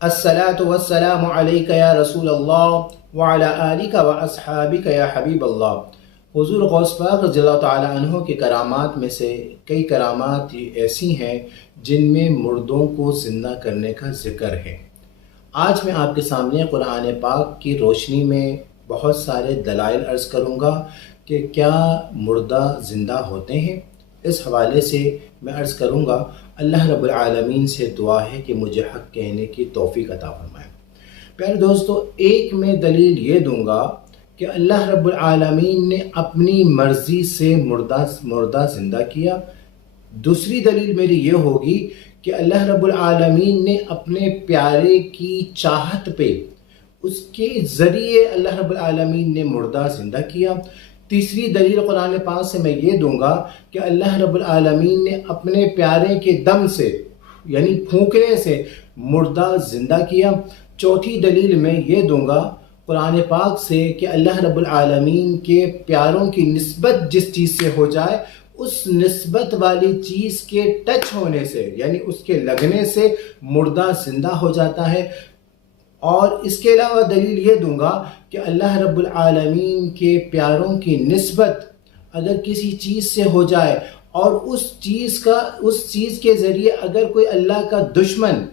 الصلاۃ والسلام علیک یا رسول اللہ وعلی آلک و اصحابک یا حبیب اللہ۔ حضور غوث پاک رضی اللہ تعالیٰ عنہ کے کرامات میں سے کئی کرامات ایسی ہیں جن میں مردوں کو زندہ کرنے کا ذکر ہے۔ آج میں آپ کے سامنے قرآن پاک کی روشنی میں بہت سارے دلائل عرض کروں گا کہ کیا مردہ زندہ ہوتے ہیں۔ اس حوالے سے میں عرض کروں گا، اللہ رب العالمین سے دعا ہے کہ مجھے حق کہنے کی توفیق عطا فرمائے۔ پیارے دوستو، ایک میں دلیل یہ دوں گا کہ اللہ رب العالمین نے اپنی مرضی سے مردہ زندہ کیا۔ دوسری دلیل میری یہ ہوگی کہ اللہ رب العالمین نے اپنے پیارے کی چاہت پہ اس کے ذریعے اللہ رب العالمین نے مردہ زندہ کیا۔ تیسری دلیل قرآن پاک سے میں یہ دوں گا کہ اللہ رب العالمین نے اپنے پیارے کے دم سے یعنی پھونکنے سے مردہ زندہ کیا۔ چوتھی دلیل میں یہ دوں گا قرآن پاک سے کہ اللہ رب العالمین کے پیاروں کی نسبت جس چیز سے ہو جائے، اس نسبت والی چیز کے ٹچ ہونے سے یعنی اس کے لگنے سے مردہ زندہ ہو جاتا ہے۔ اور اس کے علاوہ دلیل یہ دوں گا کہ اللہ رب العالمین کے پیاروں کی نسبت اگر کسی چیز سے ہو جائے اور اس چیز کے ذریعے اگر کوئی اللہ کا دشمن،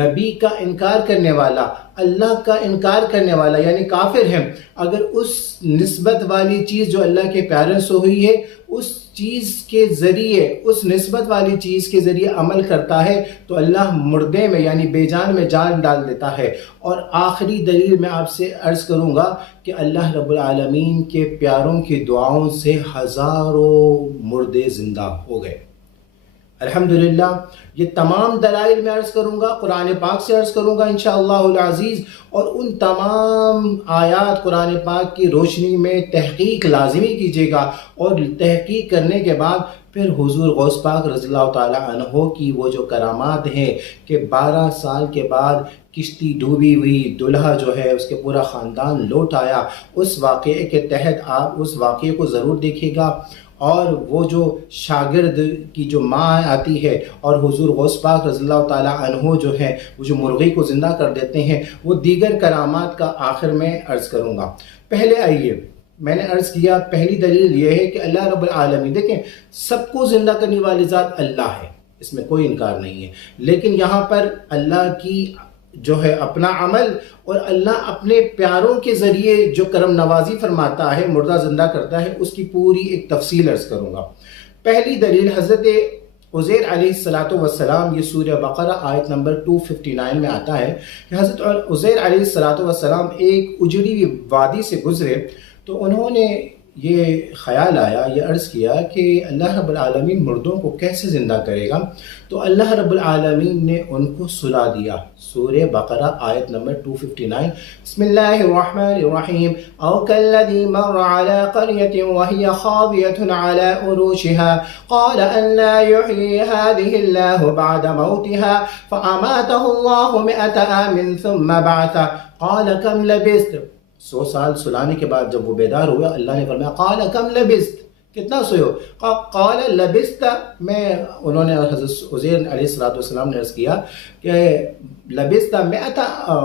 نبی کا انکار کرنے والا، اللہ کا انکار کرنے والا یعنی کافر ہے، اگر اس نسبت والی چیز جو اللہ کے پیاروں سے ہوئی ہے اس چیز کے ذریعے، اس نسبت والی چیز کے ذریعے عمل کرتا ہے تو اللہ مردے میں یعنی بے جان میں جان ڈال دیتا ہے۔ اور آخری دلیل میں آپ سے عرض کروں گا کہ اللہ رب العالمین کے پیاروں کی دعاؤں سے ہزاروں مردے زندہ ہو گئے۔ الحمدللہ، یہ تمام دلائل میں عرض کروں گا، قرآن پاک سے عرض کروں گا انشاءاللہ العزیز، اور ان تمام آیات قرآن پاک کی روشنی میں تحقیق لازمی کیجیے گا، اور تحقیق کرنے کے بعد پھر حضور غوث پاک رضی اللہ تعالیٰ عنہ کی وہ جو کرامات ہیں کہ 12 سال کے بعد کشتی ڈوبی ہوئی، دلہا جو ہے اس کے پورا خاندان لوٹ آیا، اس واقعے کے تحت آپ اس واقعے کو ضرور دیکھیے گا۔ اور وہ جو شاگرد کی جو ماں آتی ہے اور حضور غوث پاک رضی اللہ تعالیٰ عنہ جو ہے وہ جو مرغی کو زندہ کر دیتے ہیں، وہ دیگر کرامات کا آخر میں عرض کروں گا۔ پہلے آئیے، میں نے عرض کیا پہلی دلیل یہ ہے کہ اللہ رب العالمین، دیکھیں سب کو زندہ کرنے والی ذات اللہ ہے، اس میں کوئی انکار نہیں ہے، لیکن یہاں پر اللہ کی جو ہے اپنا عمل اور اللہ اپنے پیاروں کے ذریعے جو کرم نوازی فرماتا ہے، مردہ زندہ کرتا ہے، اس کی پوری ایک تفصیل عرض کروں گا۔ پہلی دلیل حضرت عزیر علیہ السلام، یہ سورہ بقرہ آیت نمبر 259 میں آتا ہے کہ حضرت عزیر علیہ السلام ایک اجڑی وادی سے گزرے تو انہوں نے یہ خیال آیا، یہ عرض کیا کہ اللہ رب العالمین مردوں کو کیسے زندہ کرے گا، تو اللہ رب العالمین نے ان کو سلا دیا۔ سورہ بقرہ آیت نمبر 259، بسم اللہ الرحمن الرحیم، او کالذی مر علی قریۃ وہی خاویۃ علی عروشها قال انا یحیی هذه اللہ بعد موتها فاماتہ اللہ 100 عام ثم بعثہ قال کم لبثت۔ 100 سال سلانے کے بعد جب وہ بیدار ہوا، اللہ نے فرمایا قال کم لبثت، کتنا سوئے ہو؟ قال لبثت، انہوں نے حضرت عزیر علیہ السلام نے عرض کیا کہ لبثت 100،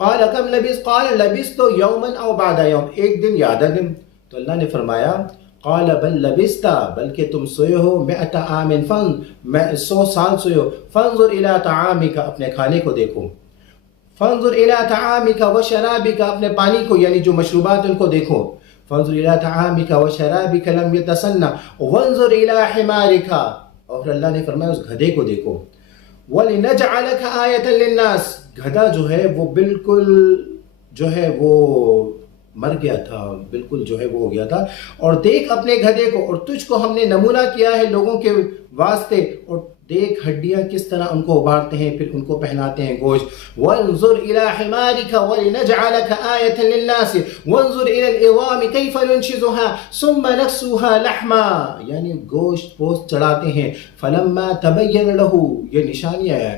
قال کم لبثت؟ قال لبثت یوما او بعد یوم، ایک دن یا آدھا دن؟ تو اللہ نے فرمایا قال بل لبثت، بلکہ تم سوئے ہو 100 عام، 100 سال سوئے ہو، فانظر الی طعامک، اپنے کھانے کو دیکھو، فانظر الی طعامک وشرابک، اپنے پانی کو یعنی جو مشروبات ان کو دیکھو، فانظر الی طعامک وشرابک لم یتسنى وانظر الی حمارک، اور اللہ نے فرمایا اس گدھے کو دیکھو، ولنجعلک آیۃ للناس، گدھا جو ہے وہ بالکل جو ہے وہ مر گیا تھا، بالکل جو ہے وہ ہو گیا تھا، اور دیکھ اپنے گدھے کو، اور تجھ کو ہم نے نمونہ کیا ہے لوگوں کے واسطے، اور دیکھ ہڈیاں کس طرح ان کو ابھارتے ہیں پھر ان کو پہناتے ہیں گوشت، وانظر الی حمارک ولنجعلک آیۃ للناس وانظر الی العظام کیف ننشزها ثم نکسوها لحما، یعنی گوشت پوست چڑھاتے ہیں، فلما تبین له، یہ نشانی ہے،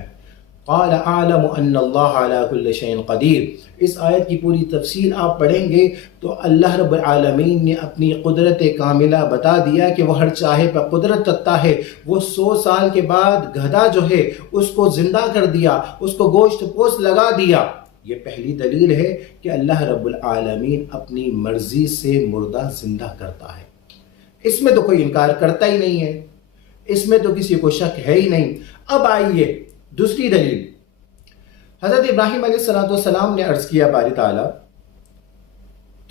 قال اعلم ان اللہ علی کل شیء قدیر۔ اس آیت کی پوری تفصیل آپ پڑھیں گے تو اللہ رب العالمین نے اپنی قدرت کاملہ بتا دیا کہ وہ ہر چاہے پر قدرت رکھتا ہے۔ وہ 100 سال کے بعد گدھا جو ہے اس کو زندہ کر دیا، اس کو گوشت پوست لگا دیا۔ یہ پہلی دلیل ہے کہ اللہ رب العالمین اپنی مرضی سے مردہ زندہ کرتا ہے۔ اس میں تو کوئی انکار کرتا ہی نہیں ہے، اس میں تو کسی کو شک ہے ہی نہیں۔ اب آئیے دوسری دلیل۔ حضرت ابراہیم علیہ السلام نے عرض کیا باری تعالیٰ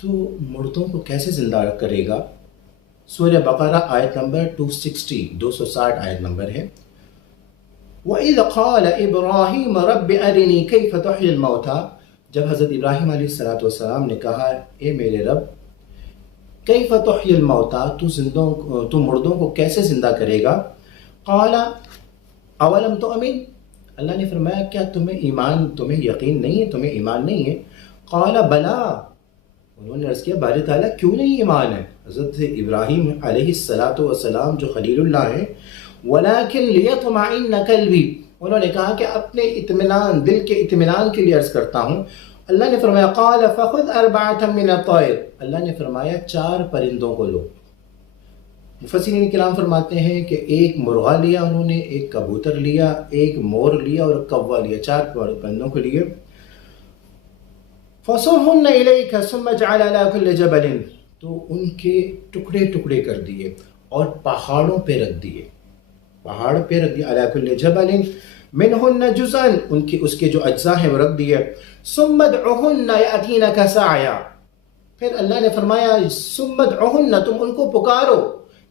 تو مردوں کو کیسے زندہ کرے گا؟ سورہ بقرہ آیت نمبر 260 260 آیت نمبر ہے۔ وَإِذْ قَالَ إِبْرَاهِيمَ رَبِّ أَرِنِي كَيْفَ تُحْيِي الْمَوْتَى، جب حضرت ابراہیم علیہ السلام نے کہا اے میرے رب کیف تحیی الموتى، تو مردوں کو کیسے زندہ کرے گا؟ قال اولم تؤمن، اللہ نے فرمایا کیا تمہیں یقین نہیں ہے، تمہیں ایمان نہیں ہے؟ قال بلا، انہوں نے عرض کیا باری تعالیٰ کیوں نہیں ایمان ہے؟ حضرت ابراہیم علیہ السلام جو خلیل اللہ ہیں، ولیکن لیطمئن قلبی، انہوں نے کہا کہ اپنے اطمینان، دل کے اطمینان کے لیے عرض کرتا ہوں۔ اللہ نے فرمایا قال فخذ اربعۃ من الطیر، اللہ نے فرمایا 4 پرندوں کو لو۔ مفسرین کرام فرماتے ہیں کہ ایک مرغا لیا انہوں نے، ایک کبوتر لیا، ایک مور لیا اور ایک کوا لیا، 4 پرندوں کو لیے۔ فصرهن الیک ثم اجعل علی کل جبل، تو ان کے ٹکڑے ٹکڑے کر دیے اور پہاڑوں پہ رکھ دیے، پہاڑ پہ رکھ دیے، علی کل جبل منہن جزءا، اس کے جو اجزاء ہیں وہ رکھ دیے۔ ثم ادعهن یاتینک سعیا، پھر اللہ نے فرمایا ثم ادعهن، تم ان کو پکارو،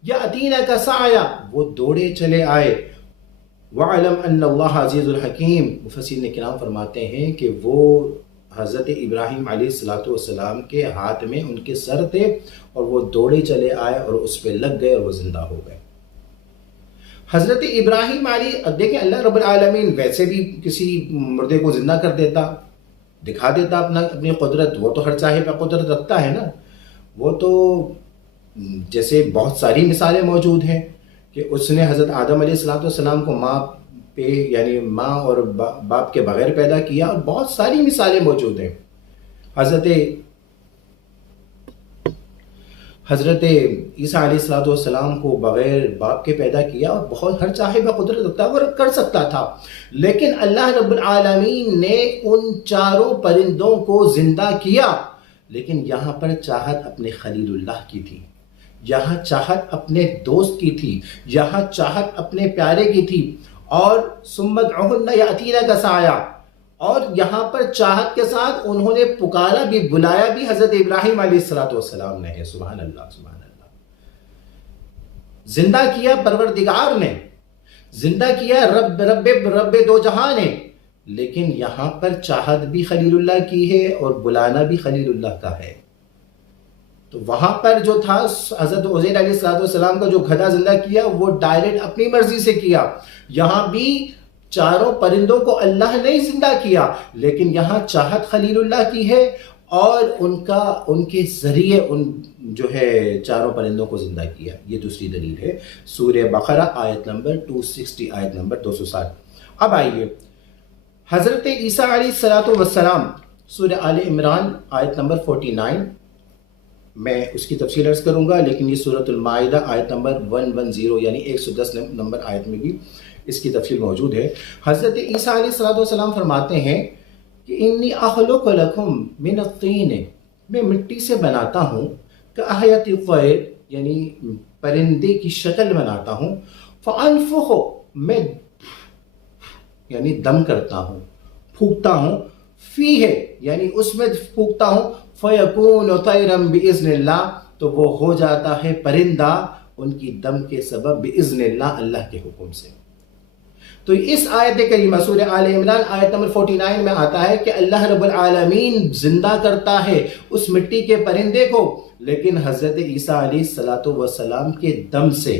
یاتینک سعیا، وہ دوڑے چلے آئے۔ وعلم ان اللہ عزیز الحکیم، مفسرین کرام فرماتے ہیں کہ وہ حضرت ابراہیم علیہ السلام کے ہاتھ میں ان کے سر تھے اور وہ دوڑے چلے آئے اور اس پہ لگ گئے اور وہ زندہ ہو گئے۔ حضرت ابراہیم دیکھیں اللہ رب العالمین ویسے بھی کسی مردے کو زندہ کر دیتا، دکھا دیتا اپنی قدرت، وہ تو ہر چاہے پہ قدرت رکھتا ہے نا۔ وہ تو جیسے بہت ساری مثالیں موجود ہیں کہ اس نے حضرت آدم علیہ السلام کو ماں پہ یعنی ماں اور باپ کے بغیر پیدا کیا، اور بہت ساری مثالیں موجود ہیں۔ حضرت عیسیٰ علیہ السلام کو بغیر باپ کے پیدا کیا، اور بہت ہر چاہے بہ قدرت رکھتا ہے، وہ کر سکتا تھا، لیکن اللہ رب العالمین نے ان 4 پرندوں کو زندہ کیا۔ لیکن یہاں پر چاہت اپنے خلیل اللہ کی تھی، یہاں چاہت اپنے دوست کی تھی، یہاں چاہت اپنے پیارے کی تھی، اور ثم ادعهن یاتینک سعیا، اور یہاں پر چاہت کے ساتھ انہوں نے پکارا بھی، بلایا بھی حضرت ابراہیم علیہ السلام نے ہے۔ سبحان اللہ سبحان اللہ، زندہ کیا پروردگار نے، زندہ کیا رب دو جہاں نے، لیکن یہاں پر چاہت بھی خلیل اللہ کی ہے اور بلانا بھی خلیل اللہ کا ہے۔ تو وہاں پر جو تھا حضرت عزیر علیہ السلام کا جو گدھا زندہ کیا وہ ڈائریکٹ اپنی مرضی سے کیا، یہاں بھی 4 پرندوں کو اللہ نے زندہ کیا، لیکن یہاں چاہت خلیل اللہ کی ہے اور ان کے ذریعے جو ہے 4 پرندوں کو زندہ کیا۔ یہ دوسری دلیل ہے، سورہ بقرہ آیت نمبر 260 آیت نمبر 260۔ اب آئیے حضرت عیسیٰ علیہ السلام، سورہ آل عمران آیت نمبر 49، میں اس کی تفصیل عرض کروں گا، لیکن یہ سورۃ المائدہ آیت نمبر 110 یعنی 110 نمبر آیت میں بھی اس کی تفصیل موجود ہے۔ حضرت عیسیٰ علیہ السلام فرماتے ہیں کہ انی اخلق لکم من الطین، میں مٹی سے بناتا ہوں، کأحیۃ الطیر یعنی پرندے کی شکل بناتا ہوں، فانفخ، میں یعنی دم کرتا ہوں، پھونکتا ہوں، فیہ یعنی اس میں پھونکتا ہوں، فیکون طیرا باذن اللہ، تو وہ ہو جاتا ہے پرندہ ان کی دم کے سبب، باذن اللہ، اللہ کے حکم سے۔ تو اس آیت کریمہ سورہ آل عمران آیت نمبر 49 میں آتا ہے کہ اللہ رب العالمین زندہ کرتا ہے اس مٹی کے پرندے کو، لیکن حضرت عیسیٰ علیہ السلام کے دم سے۔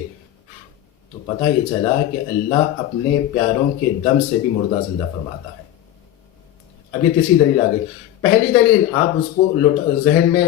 تو پتہ یہ چلا کہ اللہ اپنے پیاروں کے دم سے بھی مردہ زندہ فرماتا ہے۔ اب یہ تیسری دلیل آ گئی۔ پہلی دلیل آپ اس کو ذہن میں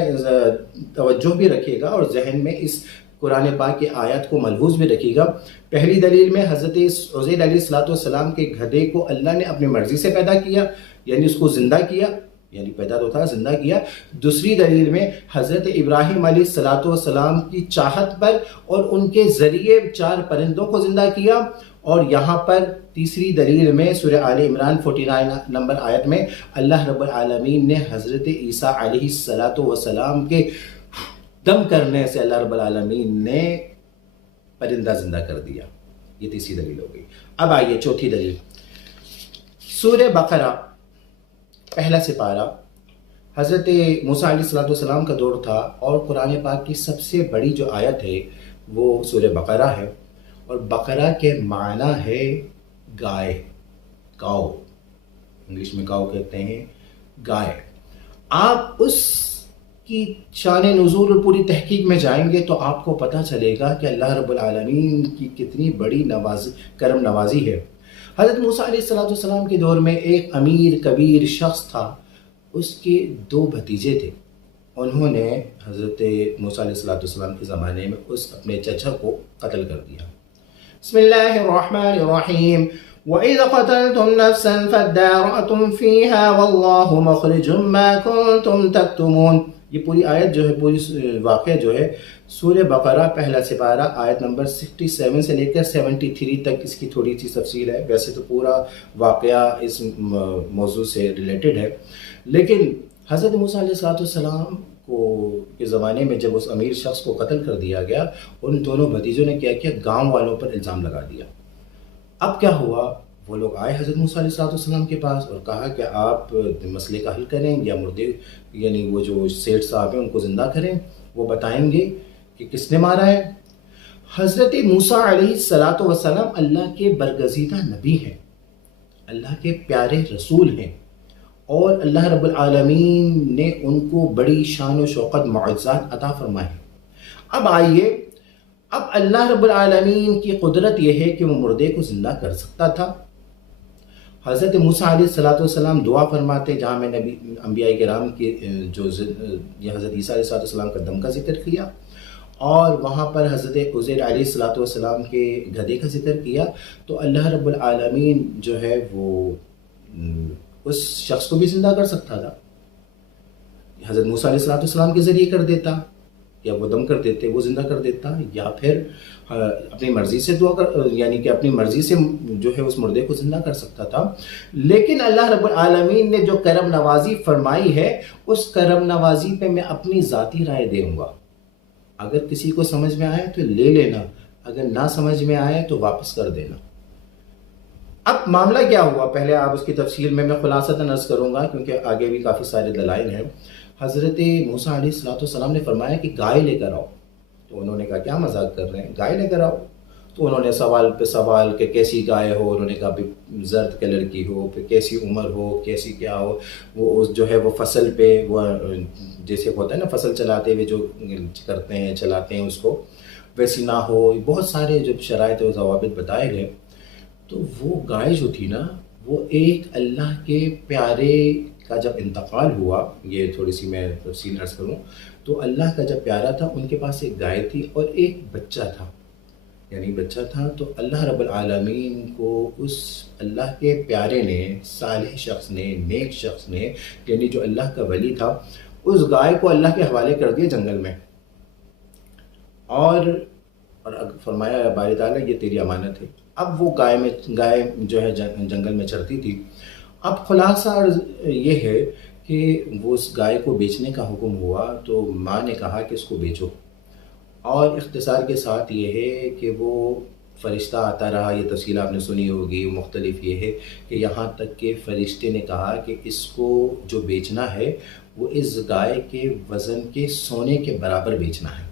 توجہ بھی رکھیے گا اور ذہن میں اس قرآن پاک کی آیات کو ملحوظ بھی رکھیے گا۔ پہلی دلیل میں حضرت عزیر علیہ السلام کے گدھے کو اللہ نے اپنی مرضی سے پیدا کیا، یعنی اس کو زندہ کیا، یعنی پیدا تو تھا، زندہ کیا۔ دوسری دلیل میں حضرت ابراہیم علیہ السلام کی چاہت پر اور ان کے ذریعے 4 پرندوں کو زندہ کیا۔ اور یہاں پر تیسری دلیل میں سورہ آل عمران 49 نمبر آیت میں اللہ رب العالمین نے حضرت عیسیٰ علیہ السلام کے دم کرنے سے اللہ رب العالمین نے پرندہ زندہ کر دیا۔ یہ تیسری دلیل ہو گئی۔ اب آئیے چوتھی دلیل، سورہ بقرہ پہلا سپارہ۔ حضرت موسیٰ علیہ السلام کا دور تھا اور قرآن پاک کی سب سے بڑی جو آیت ہے وہ سورہ بقرہ ہے، اور بقرہ کے معنی ہے گائے، کاؤ، انگلش میں کاؤ کہتے ہیں، گائے۔ آپ اس کی شان نزول اور پوری تحقیق میں جائیں گے تو آپ کو پتہ چلے گا کہ اللہ رب العالمین کی کتنی بڑی کرم نوازی ہے۔ حضرت موسیٰ علیہ السلام کے دور میں ایک امیر کبیر شخص تھا، اس کے 2 بھتیجے تھے۔ انہوں نے حضرت موسیٰ علیہ السلام کے زمانے میں اپنے چچا کو قتل کر دیا۔ بسم اللہ الرحمن الرحیم، وَإِذْ قَتَلْتُمْ نَفْسًا فَادَّارَأْتُمْ فِيهَا وَاللَّهُ مُخْرِجٌ مَا كُنْتُمْ تَكْتُمُونَ۔ یہ پوری آیت جو ہے، پوری واقعہ جو ہے سورہ بقرہ پہلا سپارہ آیت نمبر 67 سے لے کر 73 تک اس کی تھوڑی سی تفصیل ہے۔ ویسے تو پورا واقعہ اس موضوع سے ریلیٹڈ ہے، لیکن حضرت موسیٰ علیہ السلام کے زمانے میں جب اس امیر شخص کو قتل کر دیا گیا، ان دونوں بھتیجوں نے کیا کیا، گاؤں والوں پر الزام لگا دیا۔ اب کیا ہوا، وہ لوگ آئے حضرت موسیٰ علیہ السلام کے پاس اور کہا کہ آپ مسئلے کا حل کریں یا مردے، یعنی وہ جو سیٹھ صاحب ہیں ان کو زندہ کریں، وہ بتائیں گے کہ کس نے مارا ہے۔ حضرت موسیٰ علیہ السلام اللہ کے برگزیدہ نبی ہیں، اللہ کے پیارے رسول ہیں، اور اللہ رب العالمین نے ان کو بڑی شان و شوکت معجزات عطا فرمائے۔ اب آئیے، اب اللہ رب العالمین کی قدرت یہ ہے کہ وہ مردے کو زندہ کر سکتا تھا۔ حضرت موسیٰ علیہ السلام دعا فرماتے، جہاں میں نبی انبیاء کرام کی یہ حضرت عیسیٰ علیہ السلام کا دم کا ذکر کیا، اور وہاں پر حضرت عزیر علیہ السلام کے گدھے کا ذکر کیا، تو اللہ رب العالمین جو ہے وہ اس شخص کو بھی زندہ کر سکتا تھا، حضرت موسیٰ علیہ السلام کے ذریعے کر دیتا، یا وہ دم کر دیتے، وہ زندہ کر دیتا، یا پھر اپنی مرضی سے یعنی کہ اپنی مرضی سے جو ہے اس مردے کو زندہ کر سکتا تھا۔ لیکن اللہ رب العالمین نے جو کرم نوازی فرمائی ہے، اس کرم نوازی پہ میں اپنی ذاتی رائے دوں گا۔ اگر کسی کو سمجھ میں آئے تو لے لینا، اگر نہ سمجھ میں آئے تو واپس کر دینا۔ اب معاملہ کیا ہوا، پہلے آپ اس کی تفصیل میں خلاصتاً عرض کروں گا، کیونکہ آگے بھی کافی سارے دلائل ہیں۔ حضرت موسیٰ علیہ السلام نے فرمایا کہ گائے لے کر آؤ، تو انہوں نے کہا کیا مذاق کر رہے ہیں، گائے لے کر آؤ۔ تو انہوں نے سوال پہ سوال کہ کیسی گائے ہو، انہوں نے کہا بھی زرد کلر کی ہو، پھر کیسی عمر ہو، کیسی کیا ہو، وہ جو ہے وہ فصل پہ، وہ جیسے ہوتا ہے نا فصل چلاتے ہوئے جو کرتے ہیں چلاتے ہیں اس کو، ویسی نہ ہو، بہت سارے جو شرائط و ضوابط بتائے گئے۔ تو وہ گائے جو تھی نا، وہ ایک اللہ کے پیارے کا جب انتقال ہوا، یہ تھوڑی سی میں تفصیل عرض کروں، تو اللہ کا جب پیارا تھا ان کے پاس ایک گائے تھی اور ایک بچہ تھا، یعنی بچہ تھا، تو اللہ رب العالمین کو اس اللہ کے پیارے نے، صالح شخص نے، نیک شخص نے، یعنی جو اللہ کا ولی تھا، اس گائے کو اللہ کے حوالے کر دیا جنگل میں، اور فرمایا باری تعالیٰ یہ تیری امانت ہے۔ اب وہ گائے جو ہے جنگل میں چرتی تھی۔ اب خلاصہ یہ ہے کہ وہ اس گائے کو بیچنے کا حکم ہوا، تو ماں نے کہا کہ اس کو بیچو، اور اختصار کے ساتھ یہ ہے کہ وہ فرشتہ آتا رہا، یہ تفصیل آپ نے سنی ہوگی، مختلف یہ ہے کہ یہاں تک کہ فرشتے نے کہا کہ اس کو جو بیچنا ہے وہ اس گائے کے وزن کے سونے کے برابر بیچنا ہے۔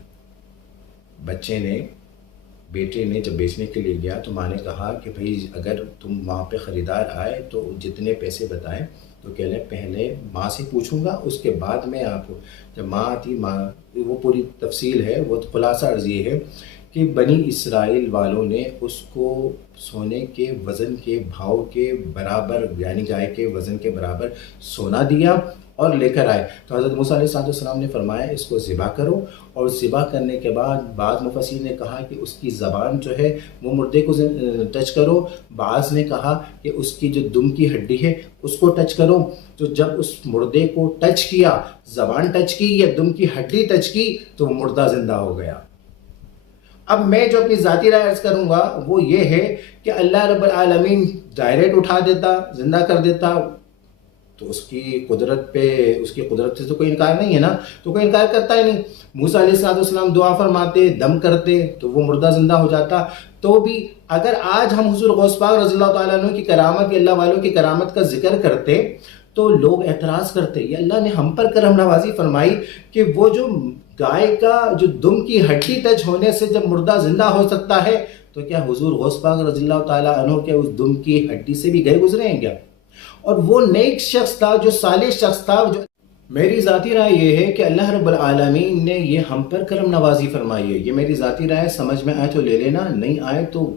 بیٹے نے جب بیچنے کے لیے گیا تو ماں نے کہا کہ بھئی اگر تم وہاں پہ خریدار آئے تو جتنے پیسے بتائیں، تو کہہ لیں پہلے ماں سے پوچھوں گا، اس کے بعد میں آپ کو، جب ماں آتی، وہ پوری تفصیل ہے، وہ خلاصہ عرض یہ ہے کہ بنی اسرائیل والوں نے اس کو سونے کے وزن کے بھاؤ کے برابر، یعنی گائے کے وزن کے برابر سونا دیا، اور لے کر آئے. تو حضرت موسیٰ علیہ السلام نے فرمایا اس کو ذبح کرو، اور ذبح کرنے کے بعد بعض مفسرین نے کہا کہ اس کی زبان جو ہے وہ مردے کو ٹچ کرو، بعض نے کہا کہ اس کی جو دم کی ہڈی ہے اس کو ٹچ کرو. تو جب اس مردے کو ٹچ کیا، زبان ٹچ کی یا دم کی ہڈی ٹچ کی، تو وہ مردہ زندہ ہو گیا. اب میں جو اپنی ذاتی رائے عرض کروں گا وہ یہ ہے کہ اللہ رب العالمین ڈائریکٹ اٹھا دیتا، زندہ کر دیتا، تو اس کی قدرت سے تو کوئی انکار نہیں ہے نا، تو کوئی انکار کرتا ہی نہیں. موسیٰ علیہ السلام دعا فرماتے، دم کرتے تو وہ مردہ زندہ ہو جاتا. تو بھی اگر آج ہم حضور غوث پاک رضی اللہ تعالیٰ عنہ کی کرامت یا اللہ والوں کی کرامت کا ذکر کرتے تو لوگ اعتراض کرتے، یہ اللہ نے ہم پر کرم نوازی فرمائی کہ وہ جو گائے کا جو دم کی ہڈی ٹچ ہونے سے جب مردہ زندہ ہو سکتا ہے، تو کیا حضور غوث پاک رضی اللہ تعالیٰ عنہ کے اس دم کی ہڈی سے بھی گئے گزرے ہیں کیا؟ اور وہ نیک شخص تھا، جو صالح شخص تھا. میری ذاتی رائے یہ ہے کہ اللہ رب العالمین نے یہ ہم پر کرم نوازی فرمائی ہے. یہ میری ذاتی رائے، سمجھ میں آئے تو لے لینا، نہیں آئے تو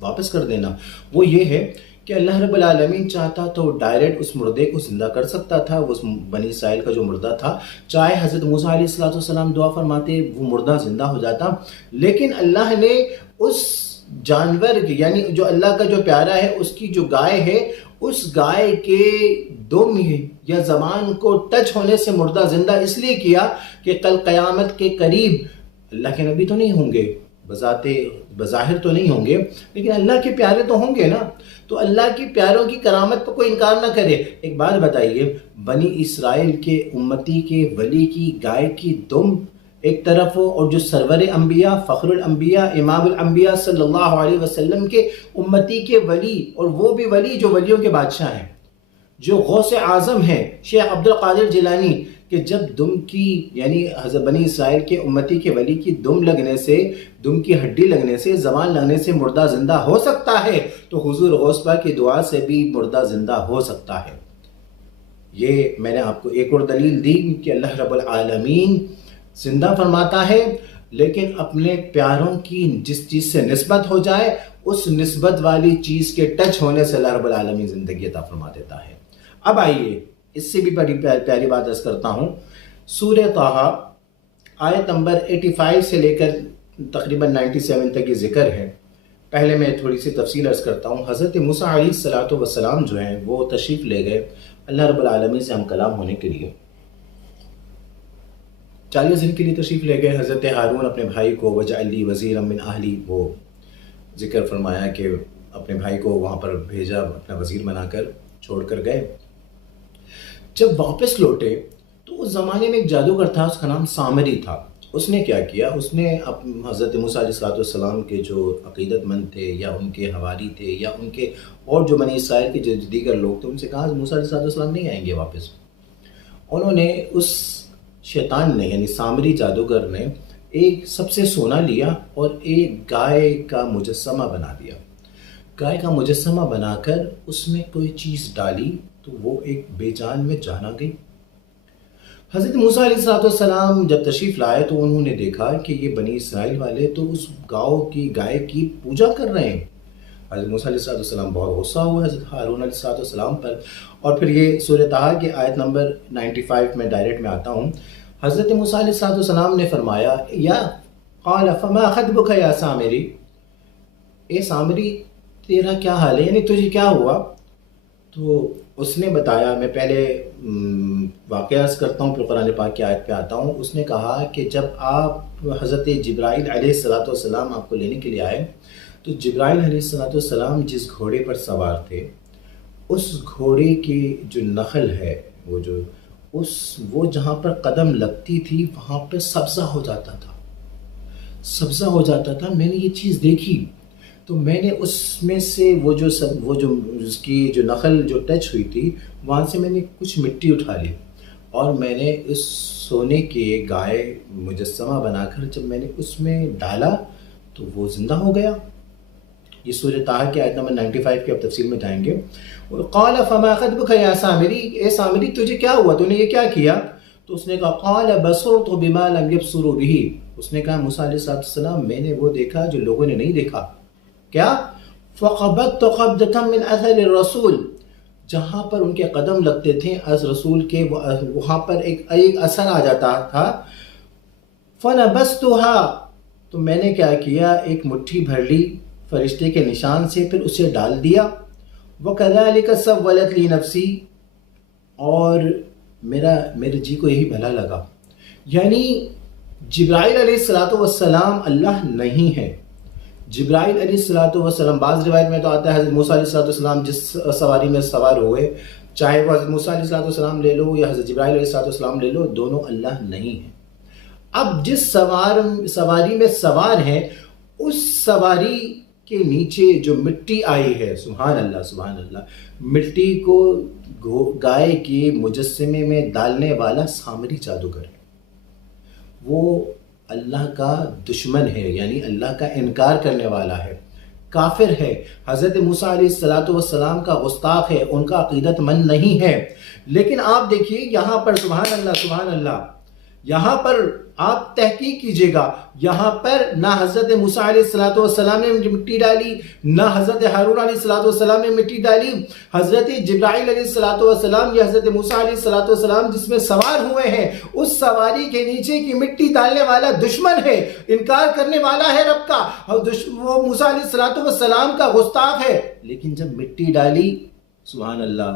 واپس کر دینا. وہ یہ ہے کہ اللہ رب العالمین چاہتا تو ڈائریکٹ اس مردے کو زندہ کر سکتا تھا. اس بنی اسرائیل کا جو مردہ تھا، چاہے حضرت موسیٰ علیہ السلام دعا فرماتے وہ مردہ زندہ ہو جاتا. لیکن اللہ نے اس جانور یعنی جو اللہ کا جو پیارا ہے، اس کی جو گائے ہے، اس گائے کے دم یا زبان کو ٹچ ہونے سے مردہ زندہ اس لیے کیا کہ کل قیامت کے قریب اللہ کے نبی تو نہیں ہوں گے، بظاہر تو نہیں ہوں گے، لیکن اللہ کے پیارے تو ہوں گے نا. تو اللہ کی پیاروں کی کرامت پر کوئی انکار نہ کرے. ایک بات بتائیے، بنی اسرائیل کے امتی کے ولی کی گائے کی دم ایک طرف ہو، اور جو سرور انبیاء، فخر الانبیاء، امام الانبیاء صلی اللہ علیہ وسلم کے امتی کے ولی، اور وہ بھی ولی جو ولیوں کے بادشاہ ہیں، جو غوث اعظم ہیں شیخ عبد القادر جیلانی، کہ جب دم کی یعنی حضرت بنی اسرائیل کے امتی کے ولی کی دم لگنے سے، دم کی ہڈی لگنے سے، زبان لگنے سے مردہ زندہ ہو سکتا ہے، تو حضور غوث پاک کی دعا سے بھی مردہ زندہ ہو سکتا ہے. یہ میں نے آپ کو ایک اور دلیل دی کہ اللہ رب العالمین زندہ فرماتا ہے، لیکن اپنے پیاروں کی جس چیز سے نسبت ہو جائے، اس نسبت والی چیز کے ٹچ ہونے سے اللہ رب العالمین زندگی عطا فرما دیتا ہے. اب آئیے اس سے بھی بڑی پیاری بات عرض کرتا ہوں. سورہ طٰہٰ آیت نمبر 85 سے لے کر تقریباً 97 تک یہ ذکر ہے. پہلے میں تھوڑی سی تفصیل عرض کرتا ہوں. حضرت موسیٰ علیہ السلام جو ہیں وہ تشریف لے گئے اللہ رب العالمین سے ہم کلام ہونے کے لیے. 40 دن کے لیے تشریف لے گئے. حضرت ہارون اپنے بھائی کو وَاجْعَلْ لِی وَزِیرًا مِنْ أَہْلِی، وہ ذکر فرمایا کہ اپنے بھائی کو وہاں پر بھیجا، اپنا وزیر بنا کر چھوڑ کر گئے. جب واپس لوٹے تو اس زمانے میں ایک جادوگر تھا، اس کا نام سامری تھا. اس نے کیا کیا، اس نے حضرت موسیٰ علیہ السلام کے جو عقیدت مند تھے یا ان کے حواری تھے یا ان کے اور جو بنی اسرائیل کے جو دیگر لوگ تھے، ان سے کہا موسیٰ علیہ السلام نہیں آئیں گے واپس. انہوں نے اس شیطان نے یعنی سامری جادوگر نے ایک سب سے سونا لیا اور ایک گائے کا مجسمہ بنا دیا. گائے کا مجسمہ بنا کر اس میں کوئی چیز ڈالی تو وہ ایک بے جان میں جان آ گئی. حضرت موسیٰ علیہ السلام جب تشریف لائے تو انہوں نے دیکھا کہ یہ بنی اسرائیل والے تو اس گائے کی پوجا کر رہے ہیں. حضرت موسیٰ علیہ السلام بہت غصہ ہوئے حضرت ہارون علیہ السلام پر. اور پھر یہ سورہ طٰہٰ کی آیت نمبر 95 میں ڈائریکٹ میں آتا ہوں. حضرت موسیٰ علیہ السلام نے فرمایا یا قال فما خطبک یا سامری، اے سامری تیرا کیا حال ہے، یعنی تجھے کیا ہوا؟ تو اس نے بتایا، میں پہلے واقعہ عرض کرتا ہوں پھر قرآن پاک کی آیت پہ آتا ہوں. اس نے کہا کہ جب آپ حضرت جبرائیل علیہ السلام آپ کو لینے کے لیے آئے تو جبرائیل علیہ السلام جس گھوڑے پر سوار تھے، اس گھوڑے کی جو نخل ہے وہ جہاں پر قدم لگتی تھی وہاں پہ سبزہ ہو جاتا تھا. میں نے یہ چیز دیکھی تو میں نے اس میں سے وہ جو اس کی جو نخل جو ٹچ ہوئی تھی وہاں سے میں نے کچھ مٹی اٹھا لی اور میں نے اس سونے کے گائے مجسمہ بنا کر جب میں نے اس میں ڈالا تو وہ زندہ ہو گیا. یہ سورہ طٰہٰ کی آیت نمبر 95 کی اب تفصیل میں جائیں گے. قال فما خطبک یا سامری، اے سامری تجھے کیا ہوا، تو نے یہ کیا کیا؟ تو اس نے کہا قال بصرت بما لم يبصروا به، اس نے کہا موسیٰ علیہ السلام میں نے وہ دیکھا جو لوگوں نے نہیں دیکھا. کیا؟ فقبضت قبضة من اثر الرسول، جہاں پر ان کے قدم لگتے تھے از رسول کے وہاں پر ایک اثر آ جاتا تھا. فَنَبَذْتُهَا، تو میں نے کیا کیا، ایک مٹھی بھر لی فرشتے کے نشان سے، پھر اسے ڈال دیا. وَكَذَلِكَ سَوَّلَتْ لِي نَفْسِي، اور میرے جی کو یہی بھلا لگا. یعنی جبرائیل علیہ السلام اللہ نہیں ہے. جبرائیل علیہ السلام، بعض روایت میں تو آتا ہے حضرت موسیٰ علیہ السلام جس سواری میں سوار ہوئے، چاہے وہ حضرت موسیٰ علیہ السلام لے لو یا حضرت جبرائیل علیہ السلام لے لو، دونوں اللہ نہیں ہیں. اب جس سواری میں سوار ہیں، اس سواری کے نیچے جو مٹی آئی ہے، سبحان اللہ سبحان اللہ، مٹی کو گائے کے مجسمے میں ڈالنے والا سامری جادوگر ہے. وہ اللہ کا دشمن ہے، یعنی اللہ کا انکار کرنے والا ہے، کافر ہے. حضرت موسیٰ علیہ السلام کا گستاخ ہے، ان کا عقیدت مند نہیں ہے. لیکن آپ دیکھیے یہاں پر سبحان اللہ سبحان اللہ، یہاں پر آپ تحقیق کیجئے گا، یہاں پر نہ حضرت موسیٰ علیہ السلام نے مٹی ڈالی، نہ حضرت ہارون علیہ السلام نے مٹی ڈالی. حضرت جبرائیل علیہ السلام یا حضرت موسیٰ علیہ السلام جس میں سوار ہوئے ہیں، اس سواری کے نیچے کی مٹی ڈالنے والا دشمن ہے، انکار کرنے والا ہے رب کا. وہ موسیٰ علیہ السلام کا گستاخ ہے. لیکن جب مٹی ڈالی، سبحان اللہ،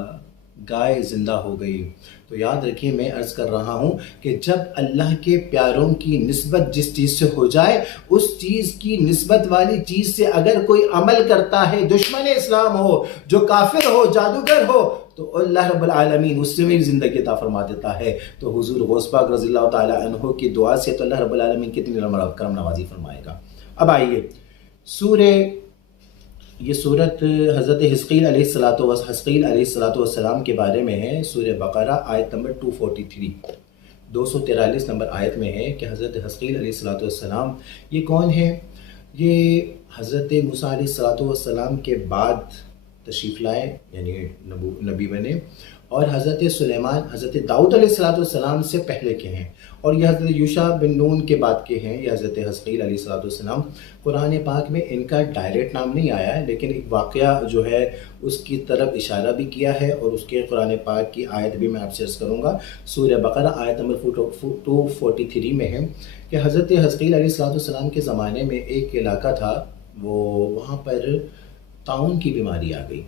گائے زندہ ہو گئی. تو یاد رکھیے، میں عرض کر رہا ہوں کہ جب اللہ کے پیاروں کی نسبت جس چیز سے ہو جائے، اس چیز کی نسبت والی چیز سے اگر کوئی عمل کرتا ہے، دشمن اسلام ہو، جو کافر ہو، جادوگر ہو، تو اللہ رب العالمین اس سے بھی زندگی عطا فرما دیتا ہے. تو حضور غوث پاک رضی اللہ تعالی عنہ کی دعا سے تو اللہ رب العالمین کتنی کرم نوازی فرمائے گا. اب آئیے یہ صورت حضرت حزقیل علیہ السلام کے بارے میں ہے. سورہ بقرہ آیت نمبر 243 نمبر آیت میں ہے کہ حضرت حزقیل علیہ السلام یہ کون ہے؟ یہ حضرت موسیٰ علیہ السلام کے بعد تشریف لائے، یعنی نبی بنے، اور حضرت سلیمان، حضرت داؤد علیہ السلام سے پہلے کے ہیں، اور یہ حضرت یوشع بن نون کے بعد کے ہیں. یہ حضرت حزقیل علیہ السلام. قرآن پاک میں ان کا ڈائریکٹ نام نہیں آیا ہے، لیکن ایک واقعہ جو ہے اس کی طرف اشارہ بھی کیا ہے، اور اس کے قرآن پاک کی آیت بھی میں آپ سے عرض کروں گا. سورہ بقرہ آیت نمبر 243 میں ہے کہ حضرت حزقیل علیہ السلام کے زمانے میں ایک علاقہ تھا، وہاں پر طاعون کی بیماری آ گئی.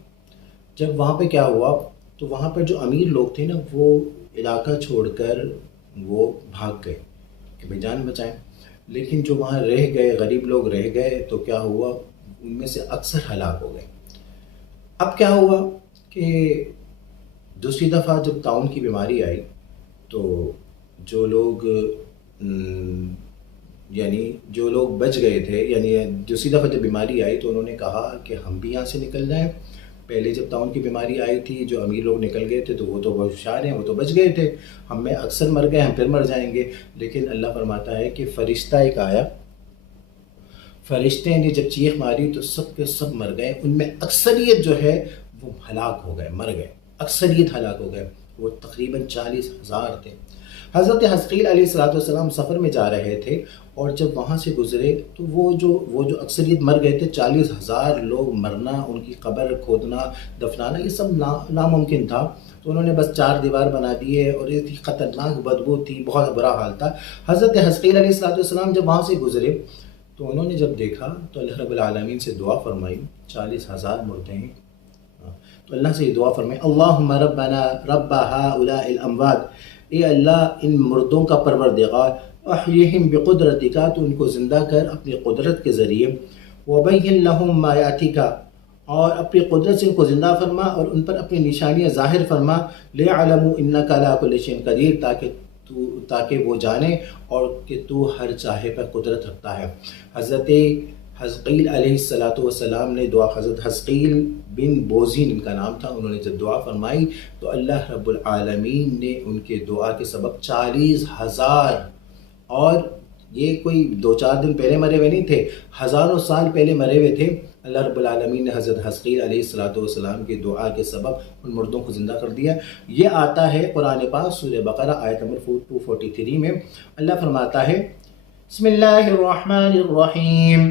جب وہاں پہ کیا ہوا، تو وہاں پر جو امیر لوگ تھے نا، وہ علاقہ چھوڑ کر وہ بھاگ گئے کہ بھئی جان بچائیں. لیکن جو وہاں رہ گئے، غریب لوگ رہ گئے، تو کیا ہوا، ان میں سے اکثر ہلاک ہو گئے. اب کیا ہوا کہ دوسری دفعہ جب طاعون کی بیماری آئی، تو جو لوگ بچ گئے تھے، یعنی دوسری دفعہ جب بیماری آئی تو انہوں نے کہا کہ ہم بھی یہاں سے نکل جائیں. پہلے جب طاعون کی بیماری آئی تھی، جو امیر لوگ نکل گئے تھے تو وہ تو بہت ہوشیار ہیں، وہ تو بچ گئے تھے، ہم میں اکثر مر گئے، ہم پھر مر جائیں گے. لیکن اللہ فرماتا ہے کہ فرشتہ ایک آیا، فرشتے نے جب چیخ ماری تو سب کے سب مر گئے. ان میں اکثریت جو ہے وہ ہلاک ہو گئے، مر گئے، اکثریت ہلاک ہو گئے. وہ تقریباً 40,000 تھے. حضرت حزقیل علیہ السلام سفر میں جا رہے تھے، اور جب وہاں سے گزرے تو وہ جو اکثریت مر گئے تھے، 40,000 لوگ مرنا، ان کی قبر کھودنا، دفنانا، یہ سب ناممکن تھا. تو انہوں نے بس 4 دیوار بنا دیے، اور یہ خطرناک بدبو تھی، بہت برا حال تھا. حضرت حزقیل علیہ السلام جب وہاں سے گزرے تو انہوں نے جب دیکھا تو اللہ رب العالمین سے دعا فرمائی. 40,000 مردے ہیں، تو اللہ سے یہ دعا فرمائی، اللہم ربنا رب ہؤلاء الاموات، اے اللہ ان مردوں کا پروردگار، احیہم بقدرتک، تو ان کو زندہ کر اپنی قدرت کے ذریعے، وبین لہم ما یاتیک، اور اپنی قدرت سے ان کو زندہ فرما اور ان پر اپنی نشانیاں ظاہر فرما، لیعلموا انک علی کل شیء قدیر، تاکہ وہ جانیں اور کہ تو ہر چاہے پر قدرت رکھتا ہے. حضرت حزقیل علیہ السلام نے دعا، حضرت حزقیل بن بوزین ان کا نام تھا، انہوں نے جب دعا فرمائی تو اللہ رب العالمین نے ان کے دعا کے سبب 40,000، اور یہ کوئی 2-4 دن پہلے مرے ہوئے نہیں تھے، ہزاروں سال پہلے مرے ہوئے تھے. اللہ رب العالمین نے حضرت حزقیل علیہ السلام کی دعا کے سبب ان مردوں کو زندہ کر دیا. یہ آتا ہے قرآن پاک سورہ بقرہ آیت نمبر 243 میں. اللہ فرماتا ہے، بسم اللہ الرحمن الرحیم،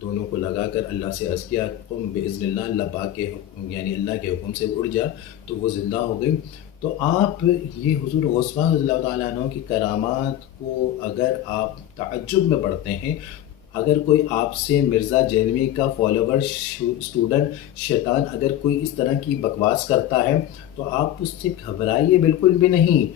دونوں کو لگا کر اللہ سے عرض کیا قم باذن اللہ، اللہ پاک کے یعنی اللہ کے حکم سے اڑ جا، تو وہ زندہ ہو گئی۔ تو آپ یہ حضور غوث پاک رضی اللہ تعالیٰ عنہ کی کرامات کو اگر آپ تعجب میں پڑھتے ہیں، اگر کوئی آپ سے مرزا جیلوی کا فالوور اسٹوڈنٹ شیطان اگر کوئی اس طرح کی بکواس کرتا ہے تو آپ اس سے گھبرائیے بالکل بھی نہیں،